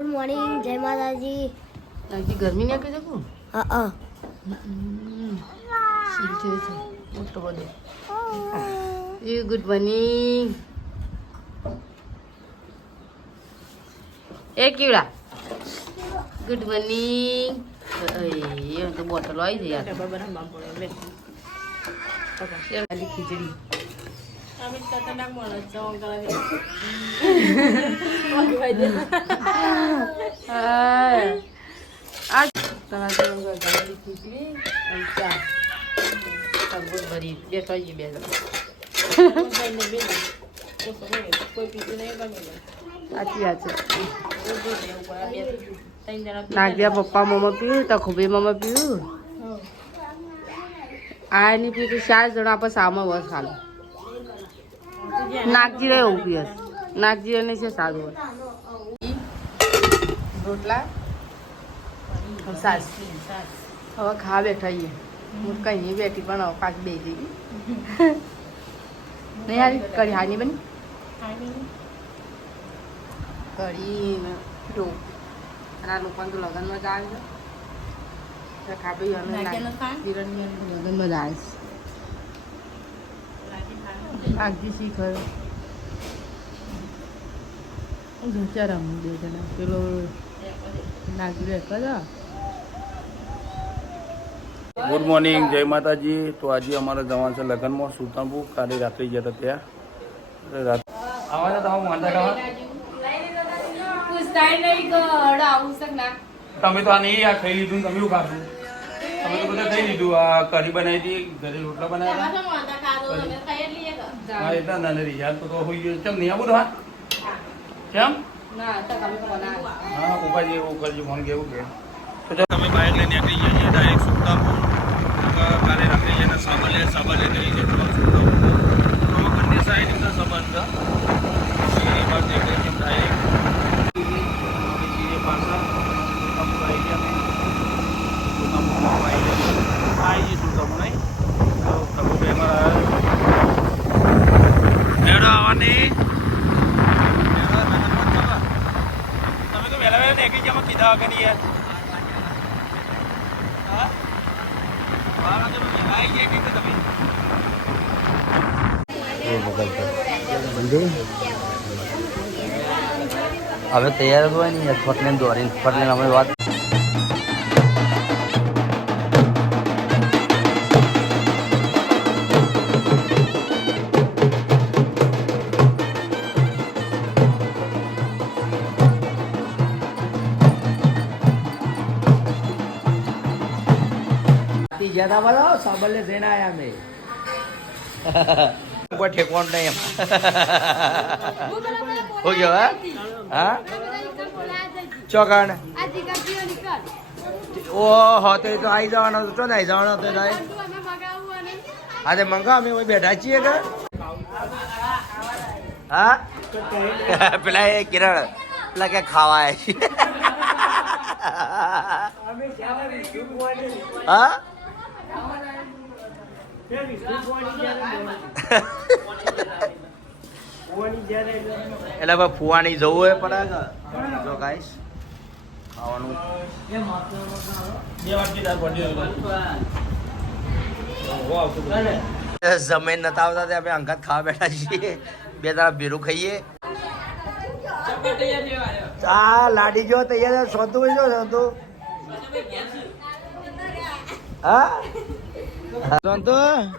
Good morning, जय माता जी। आजी गर्मी नहीं आके देखो हाँ सीधे से मोटो बदो ये गुड मॉर्निंग ए कीड़ा गुड मॉर्निंग ये तो बोतल आई थी यार खाली खिचड़ी Kami tatandang mo lang sa mga kalami. आज टमाटर गाली खिचड़ी अच्छा सब बहुत बड़ी बेटा ये बेटा કોઈ પીતું નહીં ગમે સાચી વાત છે નાગિયા પપ્પા મમ્મા પીવું તો ખુબી મમ્મા પીવું આ નહીં પીતું 4 જણા આપણે સામો બસ ખાલી નાગજી રહે એવું પીએ નાગજી એને છે સારું હોય રોટલા સાસ હવે ખા બેઠા છીએ હું કઈ નહીં બેઠી પણ હવે પાછી બે જઈ નહીં હારી કઢી હારી બની કઢી ને ઢો અને આ લોકોને તો લગ્નમાં જ આવે છે ખાબી અને લગ્નમાં જ આવે છે આગજી શીખર ચાર આમ બે જણા પેલો નાગરી એક જ ગુડ મોર્નિંગ, જય માતાજી। તો આજે અમારે જવાનું છે લગ્નમાં સુલતાનપુર। કાલે રાત્રે ગયા હતા ત્યાં આવા હતા તમે માનતા ખાવા તમે તો આ નહીં આ ખાઈ લીધું તમે શું ખાધું તમે તો બધા ખાઈ લીધું આ કઢી બનાવી હતી ઘરે રોટલા બનાવ્યા હા એટલા ના નથી યાર તો હોઈ ગયું ચમ નહીં આવું હા કેમ હા ઉપાજી એવું કરજો ફોન કેવું કે તો તમે બાઇક લઈને નીકળી જઈએ ડાયરેક્ટ સુલતાનપુર કાલે રાત્રે જઈને સાબરલે કરી છે બંને સાઈડ એમના સંબંધ એ બાદ નીકળી છે ડાયરેક્ટ પાછા અમુક આવી ગયા આવી જઈશું તમને તો પ્રભુ બેમાં મેળો આવવાની તમે તો વહેલા વહેલા નીકળી ગયા કીધા વગર નહીં યાર હવે તૈયાર જ હોય ને ફટલે દોરીને ફટલે અમે વાત જ્યાદા બોલો સાબરલે જઈને આયા અમે કોઈ ઠેકવાનું નહીં એમ હો ગયો હા ચોકણ ઓહો તો તો આવી જવાનો તો આવી જવાનો તો આજે મંગા અમે બેઠા છીએ કે હા પેલા એ કિરણ પેલા કે ખાવા હા એટલે ભાઈ ફુવાની જવું હોય પડે જો ગાઈસ ખાવાનું જમીન નતા આવતા ત્યાં આપણે અંગાત ખાવા બેઠા છીએ બે તારા ભેરું ખાઈએ હા લાડી જો તૈયાર સોતું હોય જો સોતું હા સોતું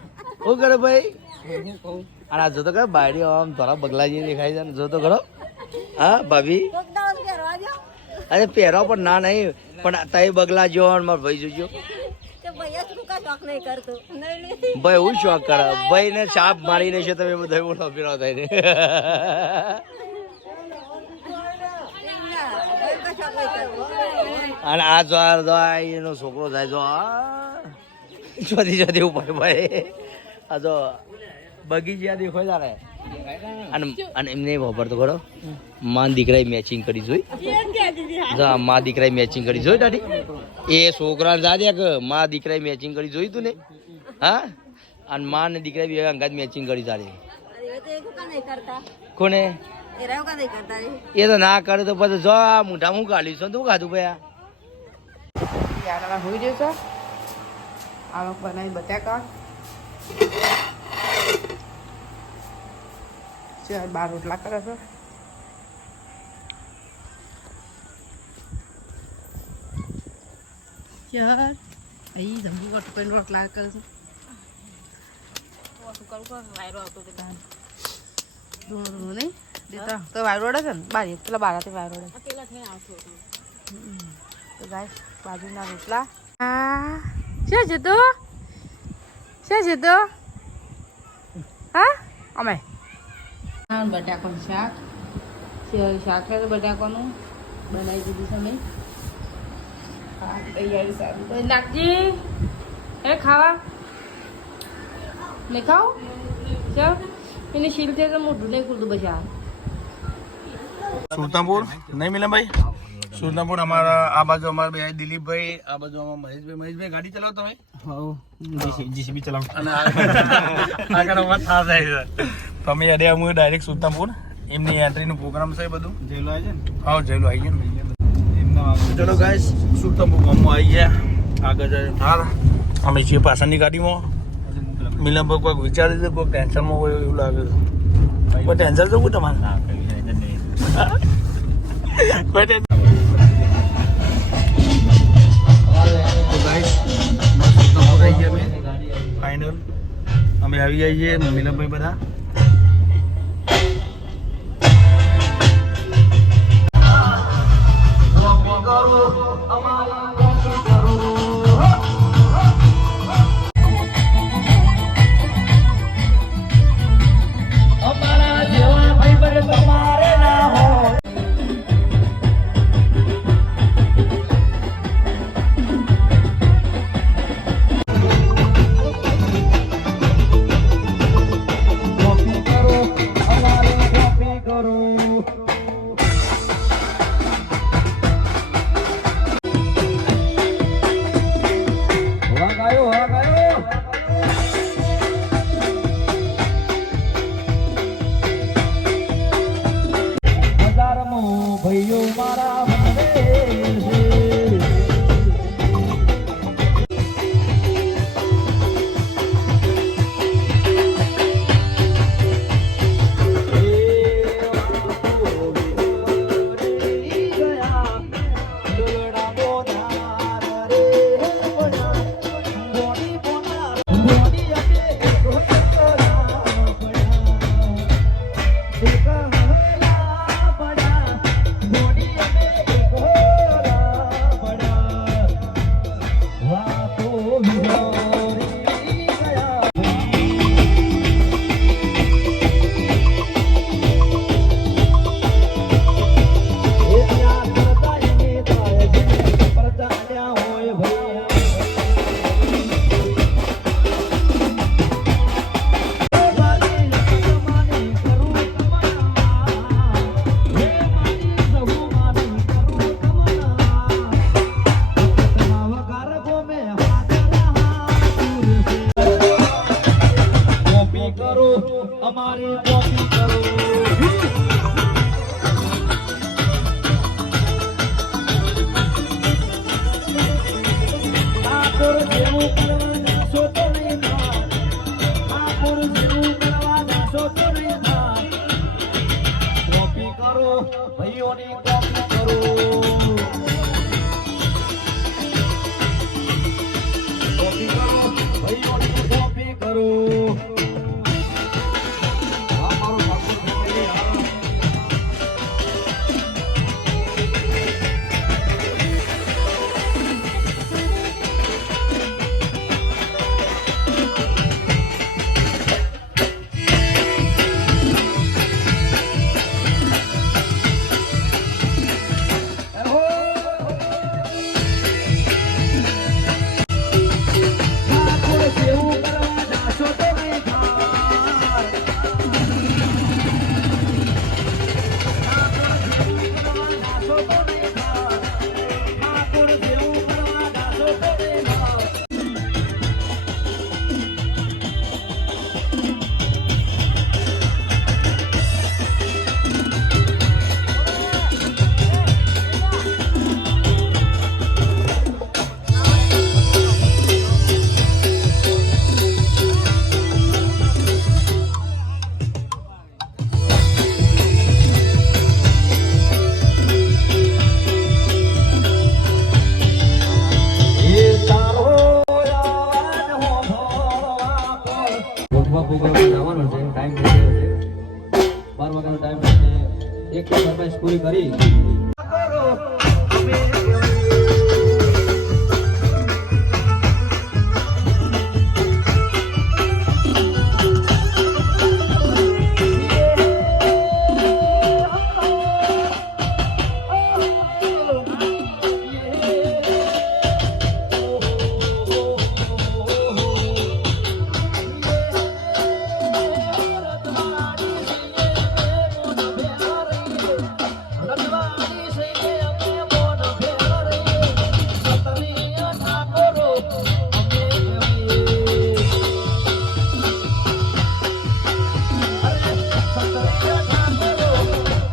શું કરે ભાઈ અને આ જોતો કરો બાયડી આમ થોડા બગલા જે દેખાય છે ને જોતો કરો હા ભાભી અરે પહેરો પણ ના નહીં પણ તઈ બગલા જો મારો ભાઈ જોજો ભાઈ હું શોખ કરે ભાઈ ને ચાપ મારીને છે તમે બધા મોટો ફેરો થાય ને અને આ જો એનો છોકરો થાય જો ચોથી ચોથી ઉપર ભાઈ આ જો બગીચા દેખાય તારે અને એમને વાપરતો ખરો માં દીકરાએ મેચિંગ કરી જોઈ માં દીકરાએ મેચિંગ કરી જોઈ દાદી એ છોકરા દાદા કે માં દીકરાએ મેચિંગ કરી જોઈ તું ને હા અને માં ને દીકરા બે અંગાત મેચિંગ કરી તારે કોને એ તો ના કરે તો પછી જો આ મોઢા હું કાઢીશ તું ખાધું ભાઈ યાર હોઈ રહ્યો છે આ લોકો બનાવી બટાકા ચાલ 12 રોટલા કરે છે ચાલ અહીં જમ્બુ કટપેન રોટલા કરે છે નહીં દેતા તો વાયરોડે છે ને બારી પેલા બારાથી વાયરોડે તો ગાય બાજુના રોટલા શું છે તો હા અમે બટાકાનું શાક શાક છે બટાકાનું બનાવી દીધું છે મેં તૈયારી સારું તો નાખજી એ ખાવા નહીં ખાવ ચાલ એની શીલ છે તો મોઢું નહીં ખુલતું પછી આ સુલતાનપુર નહીં મિલે ભાઈ સુલતાનપુર અમારા આ બાજુ અમારા ભાઈ દિલીપભાઈ આ બાજુ અમારા મહેશભાઈ ગાડી ચલાવો તમે જીસીબી ચલાવો અને આગળ અમારે થાસ જાય છે તમે અડે અમે ડાયરેક્ટ સુલતાનપુર એમની એન્ટ્રીનું પ્રોગ્રામ છે બધું જેલો આવી છે ને હા જેલો આવી ગયો ચલો ગાઈસ સુલતાનપુર ગામમાં આવી ગયા આગળ જાય થાર અમે છીએ પાછળની ગાડીમાં મિલનભાઈ કોઈક વિચારે છે કોઈક ટેન્શનમાં હોય એવું લાગે છે કોઈ ટેન્શન તો કોઈ તમારે કોઈ ટેન્શન ફાઇનલ અમે આવી જાય છીએ મિલનભાઈ બધા એક ફરમાઈશ પૂરી કરી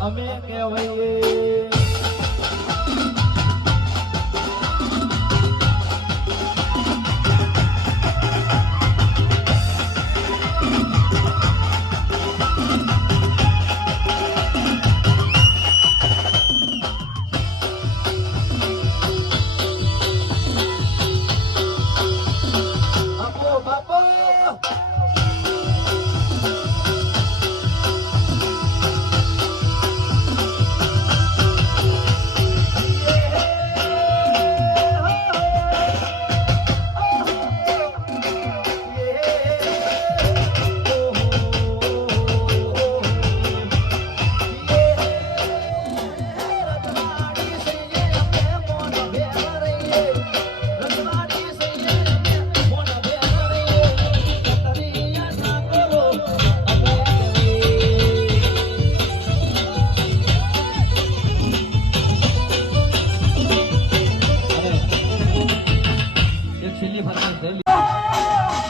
અમે કહેવાઈએ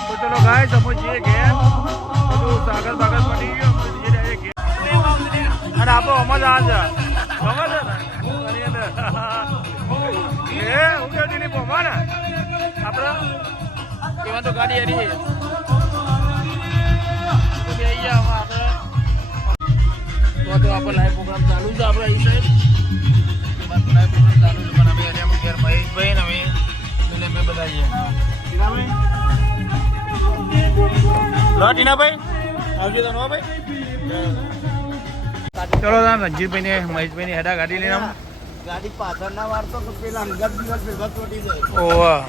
તો ચલો ગાય સમજ જઈએ ઘેર બધું સાગર બાગર પડી ગયું જઈએ ડાયરેક્ટ ઘેર અને આપણો અમજ આ છે ખબર છે ને એની અંદર હું કહ્યું નહીં પમા ને આપણે એમાં તો ગાડી હરી આપણે લાઈવ પ્રોગ્રામ ચાલુ છે આપણે અહીં સાઈડ લાઈવ પ્રોગ્રામ ચાલુ છે પણ અમે ઘેર મહેશભાઈ ને અમે બધા છીએ ટીનાભાઈ આવજો તનો ભાઈ ચલો રણજીતભાઈ ને મહેશભાઈ ની હેડા ગાડી લઈને ગાડી પાછળ ના વાળતો તો પેલા અંગત દિવસ ભેગા તોડી જાય ઓવા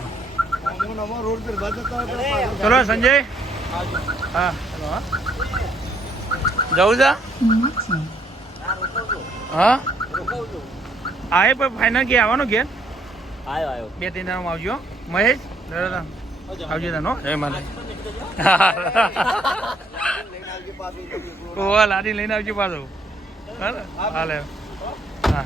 નવો રોડ પર ભજતા ચલો સંજય હા જવું છે હા આય પણ ફાઇનલ કે આવવાનો ઘેર આયો 2-3 જણા આવજો મહેશ આવજો તનો એ મને ઓવા લાડી લઈને આવજો પાછો હાલે હા